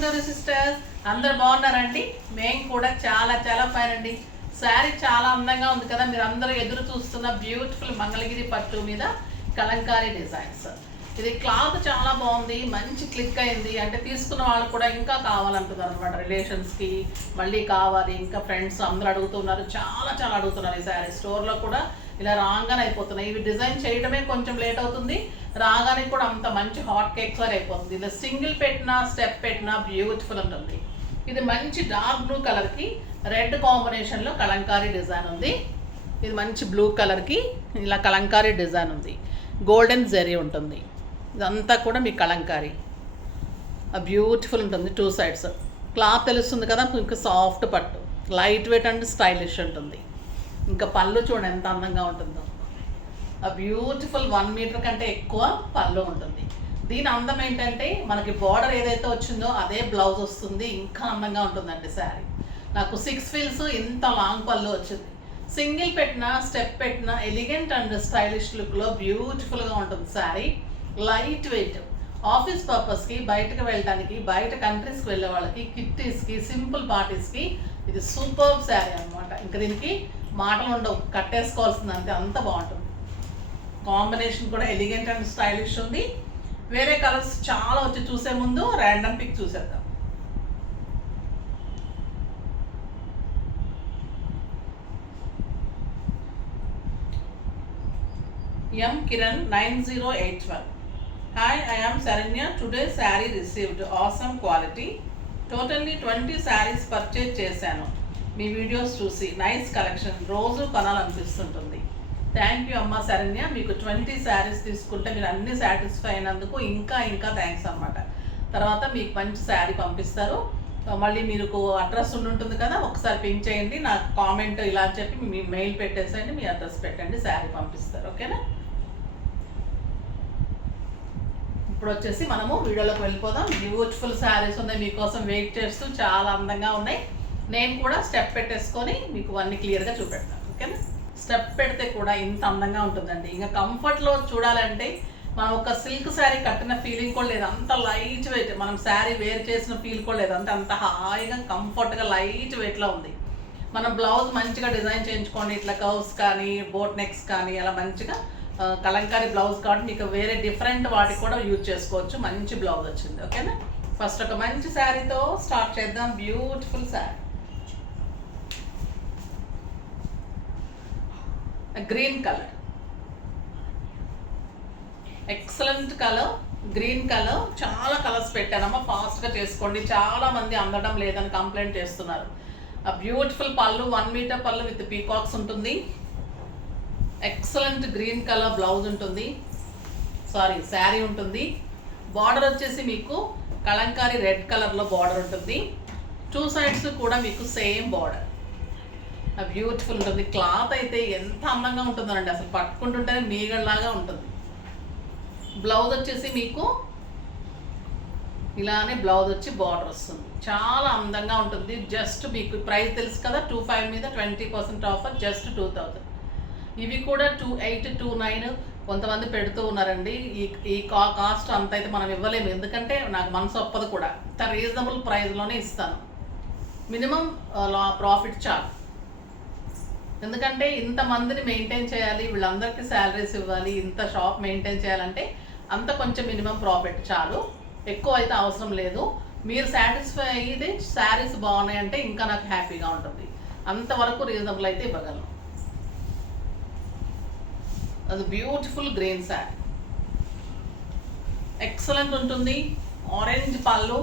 ఏమంటారు సిస్టర్స్, అందరు బాగున్నారండి? మేము కూడా చాలా చాలా ఫైన్ అండి. శారీ చాలా అందంగా ఉంది కదా, మీరు అందరూ ఎదురు చూస్తున్న బ్యూటిఫుల్ మంగళగిరి పట్టు మీద కలంకారీ డిజైన్స్. ఇది క్లాత్ చాలా బాగుంది, మంచి క్లిక్ అయింది. అంటే తీసుకున్న వాళ్ళు కూడా ఇంకా కావాలంటున్నారు అనమాట. రిలేషన్స్కి మళ్ళీ కావాలి, ఇంకా ఫ్రెండ్స్ అందరూ అడుగుతున్నారు, చాలా చాలా అడుగుతున్నారు. ఈ శారీ స్టోర్లో కూడా ఇలా రాగానే అయిపోతున్నాయి. ఇవి డిజైన్ చేయడమే కొంచెం లేట్ అవుతుంది, రాగానే కూడా అంత మంచి హాట్ కేక్స్ లాగా అయిపోతుంది. ఇలా సింగిల్ పెట్టినా స్టెప్ పెట్టినా బ్యూటిఫుల్ ఉంటుంది. ఇది మంచి డార్క్ బ్లూ కలర్కి రెడ్ కాంబినేషన్లో కలంకారీ డిజైన్ ఉంది. ఇది మంచి బ్లూ కలర్కి ఇలా కలంకారీ డిజైన్ ఉంది. గోల్డెన్ జరీ ఉంటుంది. ఇదంతా కూడా మీ కలంకారీ బ్యూటిఫుల్ ఉంటుంది. టూ సైడ్స్ క్లాత్ తెలుస్తుంది కదా, ఇంకా సాఫ్ట్ పట్టు, లైట్ వెయిట్ అండ్ స్టైలిష్ ఉంటుంది. ఇంకా పళ్ళు చూడండి ఎంత అందంగా ఉంటుందో. బ్యూటిఫుల్ 1 మీటర్ కంటే ఎక్కువ పళ్ళు ఉంటుంది. దీని అందం ఏంటంటే మనకి బార్డర్ ఏదైతే వచ్చిందో అదే బ్లౌజ్ వస్తుంది, ఇంకా అందంగా ఉంటుందండి శారీ. నాకు 6 ఫీల్స్ ఇంత లాంగ్ పళ్ళు వచ్చింది. సింగిల్ పెట్టినా స్టెప్ పెట్టినా ఎలిగెంట్ అండ్ స్టైలిష్ లుక్లో బ్యూటిఫుల్గా ఉంటుంది శారీ. లైట్ వెయిట్, ఆఫీస్ పర్పస్కి, బయటకు వెళ్ళడానికి, బయట కంట్రీస్కి వెళ్ళే వాళ్ళకి, కిట్టీస్కి, సింపుల్ పార్టీస్కి ఇది సూపర్ శారీ అనమాట. ఇంకా దీనికి మాటలు ఉండవు, కట్టేసుకోవాల్సింది అంతే, అంత బాగుంటుంది. కాంబినేషన్ కూడా ఎలిగెంట్ అండ్ స్టైలిష్ ఉంది. వేరే కలర్స్ చాలా వచ్చి చూసే ముందు ర్యాండమ్ పిక్ చూసేద్దాం. M Kiran 9081. Hi, I am Saranya. Today's saree received awesome quality. Totally 20 sarees purchase చేశాను. మీ వీడియోస్ చూసి నైస్ కలెక్షన్, రోజు కొనాలనిపిస్తుంటుంది. థ్యాంక్ యూ అమ్మ శరణ్య. మీకు 20 శారీస్ తీసుకుంటే మీరు అన్ని సాటిస్ఫై అయినందుకు ఇంకా ఇంకా థ్యాంక్స్ అన్నమాట. తర్వాత మీకు మంచి శారీ పంపిస్తారు. మళ్ళీ మీకు అడ్రస్ ఉంటుంది కదా, ఒకసారి పింక్ చేయండి, నాకు కామెంట్ ఇలా చెప్పి మీ మెయిల్ పెట్టేసేయండి, మీ అడ్రస్ పెట్టండి, శారీ పంపిస్తారు. ఓకేనా? ఇప్పుడు వచ్చేసి మనము వీడియోలోకి వెళ్ళిపోదాం. బ్యూటిఫుల్ శారీస్ ఉన్నాయి మీకోసం వెయిట్ చేస్తూ, చాలా అందంగా ఉన్నాయి. నేను కూడా స్టెప్ పెట్టేసుకొని మీకు అన్ని క్లియర్గా చూపెడతాను. ఓకేనా? స్టెప్ పెడితే కూడా ఇంత అందంగా ఉంటుందండి. ఇంకా కంఫర్ట్లో చూడాలంటే మనం ఒక సిల్క్ శారీ కట్టిన ఫీలింగ్ కూడా లేదు, అంత లైట్ వెయిట్. మనం శారీ వేర్ చేసిన ఫీల్ కూడా లేదు, అంటే అంత హాయిగా కంఫర్ట్గా లైట్ వెయిట్లో ఉంది. మనం బ్లౌజ్ మంచిగా డిజైన్ చేయించుకోండి, ఇట్లా కర్వ్స్ కానీ బోట్ నెక్స్ కానీ అలా మంచిగా కలంకారీ బ్లౌజ్ కాబట్టి మీకు వేరే డిఫరెంట్ వాటికి కూడా యూజ్ చేసుకోవచ్చు. మంచి బ్లౌజ్ వచ్చింది. ఓకేనా? ఫస్ట్ ఒక మంచి శారీతో స్టార్ట్ చేద్దాం. Beautiful sari, green colour, excellent colour, green colour. చాలా కలర్స్ పెట్టానమ్మా, ఫాస్ట్గా చేసుకోండి. చాలా మంది అందడం లేదని కంప్లైంట్ చేస్తున్నారు. ఆ బ్యూటిఫుల్ పళ్ళు, 1 మీటర్ పళ్ళు విత్ పీకాక్స్ ఉంటుంది. ఎక్సలెంట్ గ్రీన్ కలర్ బ్లౌజ్ ఉంటుంది, శారీ ఉంటుంది. బార్డర్ వచ్చేసి మీకు కలంకారీ రెడ్ కలర్లో బార్డర్ ఉంటుంది. 2 సైడ్స్ కూడా మీకు సేమ్ బార్డర్. బ్యూటిఫుల్ ఉంటుంది. క్లాత్ అయితే ఎంత అందంగా ఉంటుందండి, అసలు పట్టుకుంటుంటేనే మీగడలాగా ఉంటుంది. బ్లౌజ్ వచ్చేసి మీకు ఇలానే బ్లౌజ్ వచ్చి బార్డర్ వస్తుంది, చాలా అందంగా ఉంటుంది. జస్ట్ మీకు ప్రైస్ తెలుసు కదా, 25 మీద 20% ఆఫర్, జస్ట్ 2000. ఇవి కూడా 28, 29 కొంతమంది పెడుతూ ఉన్నారండి. ఈ కాస్ట్ అంత అయితే మనం ఇవ్వలేము, ఎందుకంటే నాకు మనసు ఒప్పదు కూడా. ఇంత రీజనబుల్ ప్రైస్లోనే ఇస్తాను. మినిమం ప్రాఫిట్ చాలు, ఎందుకంటే ఇంతమందిని మెయింటైన్ చేయాలి, వీళ్ళందరికీ శాలరీస్ ఇవ్వాలి, ఇంత షాప్ మెయింటైన్ చేయాలంటే అంత కొంచెం మినిమం ప్రాఫిట్ చాలు, ఎక్కువ అయితే అవసరం లేదు. మీరు సాటిస్ఫై అయ్యేది శారీస్ బాగున్నాయంటే ఇంకా నాకు హ్యాపీగా ఉంటుంది. అంతవరకు రీజనబుల్ అయితే ఇవ్వగలను. అది బ్యూటిఫుల్ గ్రీన్ శారీ, ఎక్సలెంట్ ఉంటుంది. ఆరెంజ్ పళ్ళు.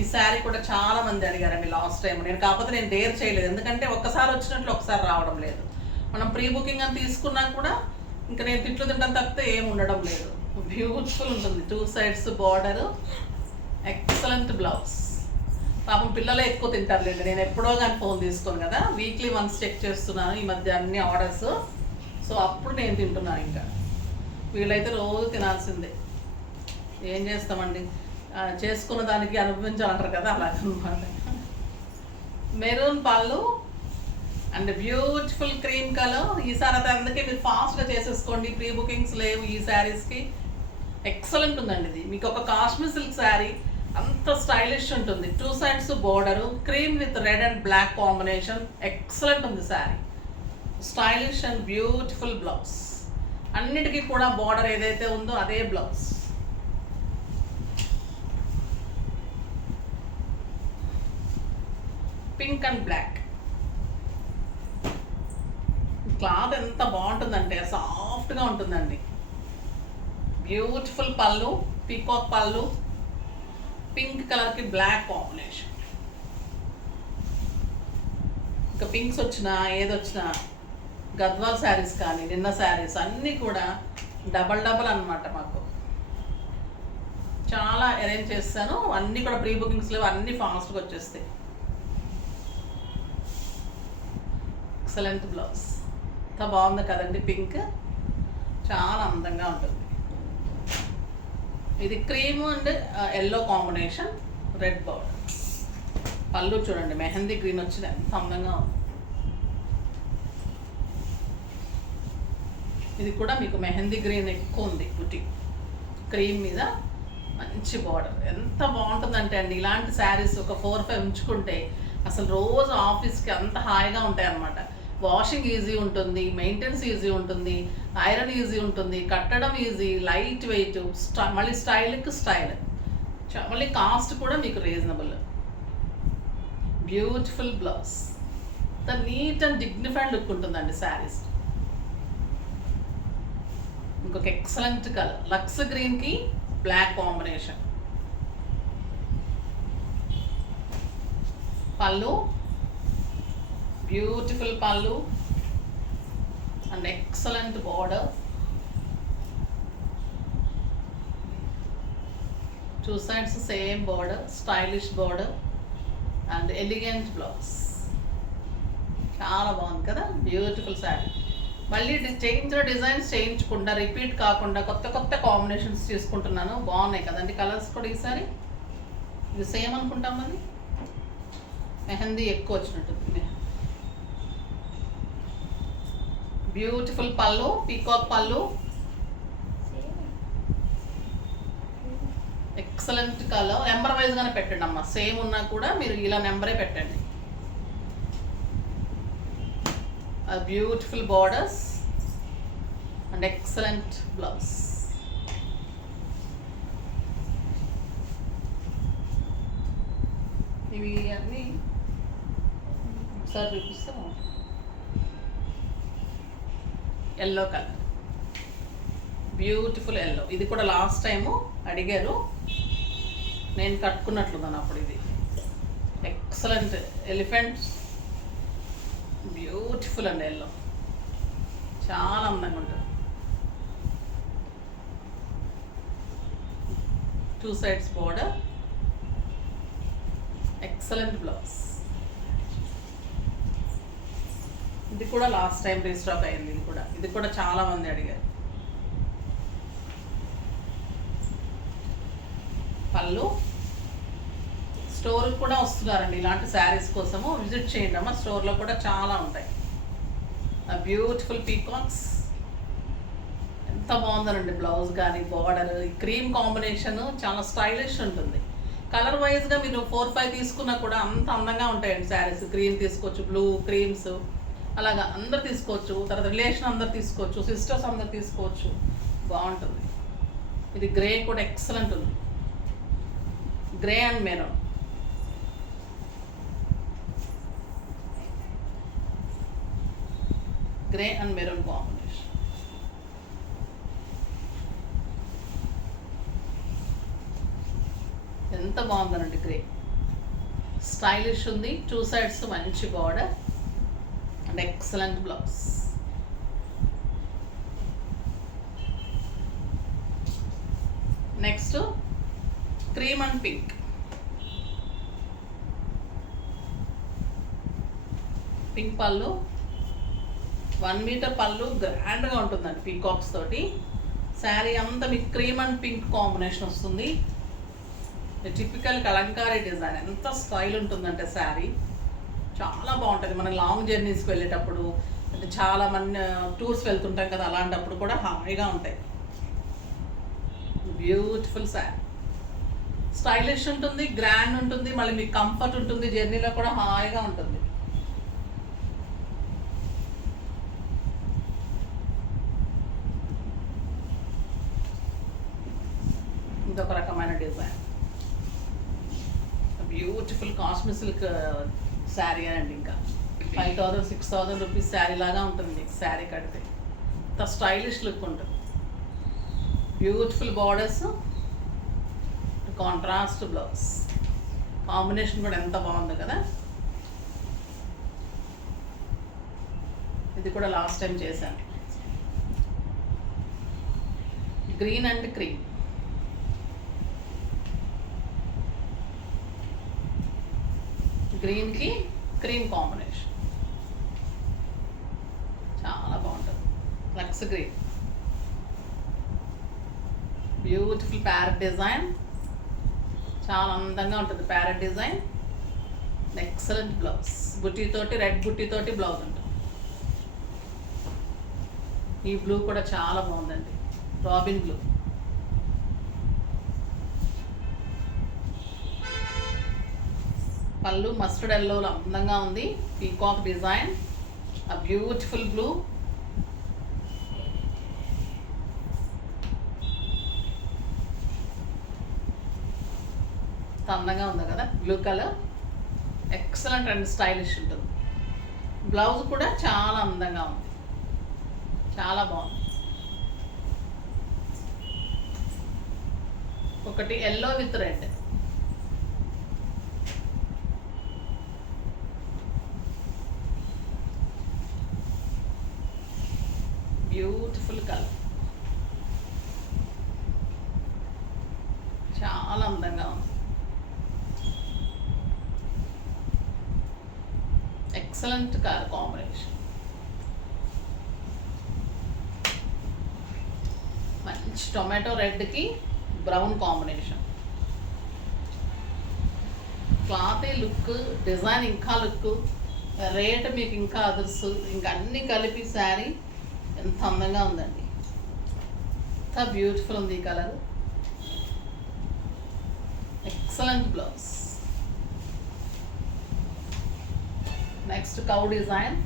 ఈ శారీ కూడా చాలా మంది అడిగారండి లాస్ట్ టైం. కాకపోతే నేను డేర్ చేయలేదు, ఎందుకంటే ఒక్కసారి వచ్చినట్లు ఒకసారి రావడం లేదు. మనం ప్రీ బుకింగ్ అని తీసుకున్నా కూడా ఇంకా నేను తిట్లు తింటాను తప్పితే ఏం ఉండడం లేదు. బ్యూటిఫుల్ ఉంటుంది. 2 సైడ్స్ బార్డర్, ఎక్సలెంట్ బ్లౌజ్. పాపం పిల్లలే ఎక్కువ తింటారులేండి, నేను ఎప్పుడో కానీ ఫోన్ తీసుకోను కదా, వీక్లీ వన్స్ చెక్ చేస్తున్నాను ఈ మధ్య అన్ని ఆర్డర్స్. సో అప్పుడు నేను తింటున్నాను. ఇంకా వీళ్ళైతే రోజు తినాల్సిందే, ఏం చేస్తామండి, చేసుకున్న దానికి అనుభవించాలంటారు కదా, అలాగనమాట. మెరూన్ పళ్ళు అండ్ బ్యూటిఫుల్ క్రీమ్ కలర్. ఈసారి అయితే అందుకే మీరు ఫాస్ట్గా చేసేసుకోండి, ప్రీ బుకింగ్స్ లేవు ఈ శారీస్కి. ఎక్సలెంట్ ఉందండి ఇది. మీకు ఒక కాశ్మీర్ సిల్క్ శారీ అంత స్టైలిష్ ఉంటుంది. 2 sides border, cream with red and black combination. Excellent ఉంది saree. Stylish and beautiful blouse. అన్నిటికీ కూడా బోర్డర్ ఏదైతే ఉందో అదే blouse. Pink and black. Cloth ఎంత బాగుంటుందంటే సాఫ్ట్గా ఉంటుందండి. బ్యూటిఫుల్ పళ్ళు, పీకాక్ పళ్ళు, పింక్ కలర్కి బ్లాక్ కాంబినేషన్. ఇంకా పింక్స్ వచ్చినా ఏదొచ్చినా గద్వాల్ శారీస్ కానీ నిన్న శారీస్ అన్నీ కూడా డబల్ అనమాట. మాకు చాలా అరేంజ్ చేస్తాను, అన్నీ కూడా ప్రీ బుకింగ్స్ లేవు, అన్నీ ఫాస్ట్గా వచ్చేస్తాయి. Excellent blouse. ఎంత బాగుంది కదండి. పింక్ చాలా అందంగా ఉంటుంది. ఇది cream and yellow combination, red border. పళ్ళు చూడండి మెహందీ గ్రీన్ వచ్చింది, ఎంత అందంగా ఉంది. ఇది కూడా మీకు మెహందీ గ్రీన్ ఎక్కువ ఉంది. బుటీ క్రీమ్ మీద మంచి బార్డర్. ఎంత బాగుంటుందంటే అండి ఇలాంటి శారీస్ ఒక 4-5 ఉంచుకుంటే అసలు రోజు ఆఫీస్కి అంత హాయిగా ఉంటాయి అన్నమాట. వాషింగ్ ఈజీ ఉంటుంది, మెయింటెనెన్స్ ఈజీ ఉంటుంది, ఐరన్ ఈజీ ఉంటుంది, కట్టడం ఈజీ, లైట్ వెయిట్, మళ్ళీ స్టైల్కి స్టైల్, మళ్ళీ కాస్ట్ కూడా మీకు reasonable. Beautiful blouse. The neat and dignified look ఉంటుందండి శారీస్. ఇంకొక ఎక్సలెంట్ కలర్ లక్స్ గ్రీన్కి black combination. Pallu beautiful pallu and excellent border. 2 sides same border, stylish border and elegant blouse. చాలా బాగుంది కదా, బ్యూటిఫుల్ శారీ. మళ్ళీ డిజైన్స్ చేయించకుండా రిపీట్ కాకుండా కొత్త కొత్త కాంబినేషన్స్ తీసుకుంటున్నాను. బాగున్నాయి కదండి కలర్స్ కూడా. ఈసారి ఇది సేమ్ అనుకుంటాం, అది మెహందీ ఎక్కువ వచ్చినట్టుంది. బ్యూటిఫుల్ పళ్ళు, పీకాక్ పళ్ళు, ఎక్సలెంట్ కలర్. నెంబర్ వైజ్గానే పెట్టండి అమ్మ, సేమ్ ఉన్నా కూడా మీరు ఇలా నెంబరే పెట్టండి. Beautiful borders and excellent blouse. ఇవి అన్నీ ఒకసారి చూపిస్తాము. Yellow colour, beautiful yellow. ఇది కూడా లాస్ట్ టైము అడిగారు, నేను కట్టుకున్నట్లున్నాను అప్పుడు. ఇది ఎక్సలెంట్ ఎలిఫెంట్, బ్యూటిఫుల్ అండి ఎల్లో, చాలా అందంగా ఉంటుంది. 2 సైడ్స్ బోర్డర్, ఎక్సలెంట్ బ్లౌజ్. ఇది కూడా లాస్ట్ టైం రీస్టాక్ అయింది. ఇది కూడా చాలా మంది అడిగారు. పళ్ళు. స్టోర్కి కూడా వస్తున్నారండి ఇలాంటి శారీస్ కోసము, విజిట్ చేయండి అమ్మ. స్టోర్లో కూడా చాలా ఉంటాయి. Beautiful peacocks. ఎంత బాగుందనండి బ్లౌజ్ కానీ బార్డర్, క్రీమ్ కాంబినేషన్ చాలా స్టైలిష్ ఉంటుంది. కలర్ వైజ్గా మీరు 4-5 తీసుకున్నా కూడా అంత అందంగా ఉంటాయండి శారీస్. గ్రీన్ తీసుకోవచ్చు, బ్లూ, క్రీమ్స్, అలాగా అందరు తీసుకోవచ్చు. తర్వాత రిలేషన్ అందరు తీసుకోవచ్చు, సిస్టర్స్ అందరు తీసుకోవచ్చు. బాగుంటుంది. ఇది గ్రే కూడా ఎక్సలెంట్ ఉంది. Grey and maroon. Grey and maroon combination. ఎంత బాగుందనండి గ్రే. స్టైలిష్ ఉంది. 2 సైడ్స్ మంచి border and excellent blouse. Next cream and pink. Pink పళ్ళు, 1 మీటర్ పళ్ళు, గ్రాండ్గా ఉంటుందండి పీకాక్స్ తోటి. శారీ అంతా మీకు క్రీమ్ అండ్ పింక్ కాంబినేషన్ వస్తుంది. Typical Kalamkari design. ఎంత స్టైల్ ఉంటుందంటే శారీ చాలా బాగుంటుంది. మనం లాంగ్ జర్నీస్కి వెళ్ళేటప్పుడు, అంటే చాలామంది టూర్స్ వెళ్తుంటాం కదా, అలాంటప్పుడు కూడా హాయిగా ఉంటాయి. బ్యూటిఫుల్ శారీ. స్టైలిష్ ఉంటుంది, గ్రాండ్ ఉంటుంది, మళ్ళీ మీకు కంఫర్ట్ ఉంటుంది, జర్నీలో కూడా హాయిగా ఉంటుంది. ఇంకొక రకమైన design, beautiful costly silk sari అండి. ఇంకా 5,000-6,000 రూపీస్ శారీ లాగా ఉంటుంది మీకు శారీ కడితే. అంత స్టైలిష్ లుక్ ఉంటుంది. Beautiful borders, contrast blouse, combination కూడా ఎంత బాగుంది కదా. ఇది కూడా లాస్ట్ టైం చేశాను. గ్రీన్ అండ్ క్రీమ్, గ్రీన్కి క్రీమ్ కాంబినేషన్ చాలా బాగుంటుంది. Lux green, beautiful parrot design, చాలా అందంగా ఉంటుంది ప్యారెట్ డిజైన్. ఎక్సలెంట్ బ్లౌజ్, బుట్టీతోటి, రెడ్ బుట్టీతోటి బ్లౌజ్ ఉంటుంది. ఈ బ్లూ కూడా చాలా బాగుందండి, రాబిన్ బ్లూ. పళ్ళు మస్టర్డ్ ఎల్లోలో అందంగా ఉంది, పీకాక్ డిజైన్, ఆ బ్యూటిఫుల్ బ్లూ. అందంగా ఉంది కదా blue colour, excellent and stylish ఉంటుంది. బ్లౌజ్ కూడా చాలా అందంగా ఉంది, చాలా బాగుంది. ఒకటి yellow with red, beautiful colour, చాలా అందంగా ఉంది. ఎక్సలెంట్ కలర్ కాంబినేషన్, మంచి టొమాటో రెడ్కి brown combination. Cloth look, design ఇంకా లుక్, రేట్ మీకు ఇంకా అదర్స్, ఇంకా అన్నీ కలిపి శారీ ఎంత అందంగా ఉందండి. ఎంత బ్యూటిఫుల్ ఉంది ఈ colour. Excellent blouse. Next cow design,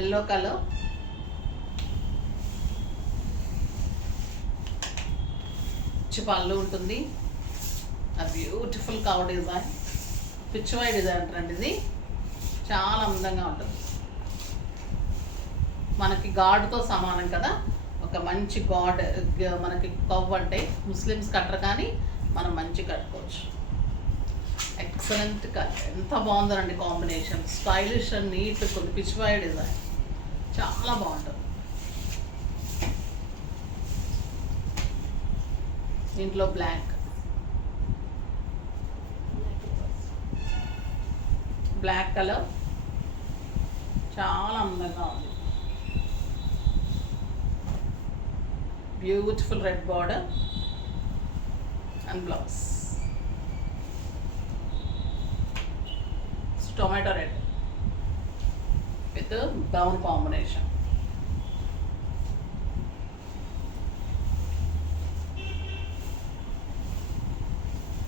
yellow colour, పళ్ళు ఉంటుంది. ఆ బ్యూటిఫుల్ కౌ డిజైన్, పిచ్చివాయి డిజైన్ అంటారండి. ఇది చాలా అందంగా ఉంటుంది. మనకి గాడ్తో సమానం కదా, ఒక మంచి గాడ్. మనకి కవ్ అంటే ముస్లిమ్స్ కట్టరు, కానీ మనం మంచి కట్టుకోవచ్చు. ఎక్సలెంట్ కలర్, ఎంత బాగుందండి కాంబినేషన్, స్టైలిష్ అండ్ నీట్ ఉంది. పిచ్చివాయి డిజైన్ చాలా బాగుంటుంది. ఇంట్లో బ్లాక్ కలర్ చాలా అందంగా ఉంది. Beautiful red border and blouse, tomato red with brown combination.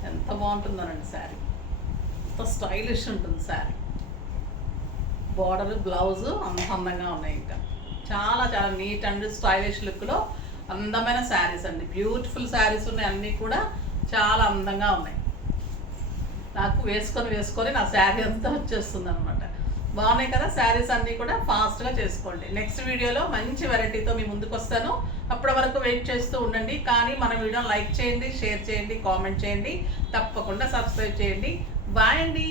ఎంత బాగుంటుందోనండి శారీ, ఎంత స్టైలిష్ ఉంటుంది శారీ. బార్డర్, బ్లౌజ్ అంత అందంగా ఉన్నాయి. ఇంకా చాలా చాలా నీట్ అండ్ స్టైలిష్ లుక్లో అందమైన శారీస్ అండి. బ్యూటిఫుల్ శారీస్ ఉన్నాయి, అన్నీ కూడా చాలా అందంగా ఉన్నాయి. నాకు వేసుకొని నా శారీ అంతా వచ్చేస్తుంది అనమాట. బాగున్నాయి కదా శారీస్ అన్నీ కూడా. ఫాస్ట్గా చేసుకోండి. నెక్స్ట్ వీడియోలో మంచి వెరైటీతో మీ ముందుకు వస్తాను. అప్పటి వరకు వెయిట్ చేస్తూ ఉండండి. కానీ మన వీడియోని లైక్ చేయండి, షేర్ చేయండి, కామెంట్ చేయండి, తప్పకుండా సబ్స్క్రైబ్ చేయండి. బాయ్ అండి.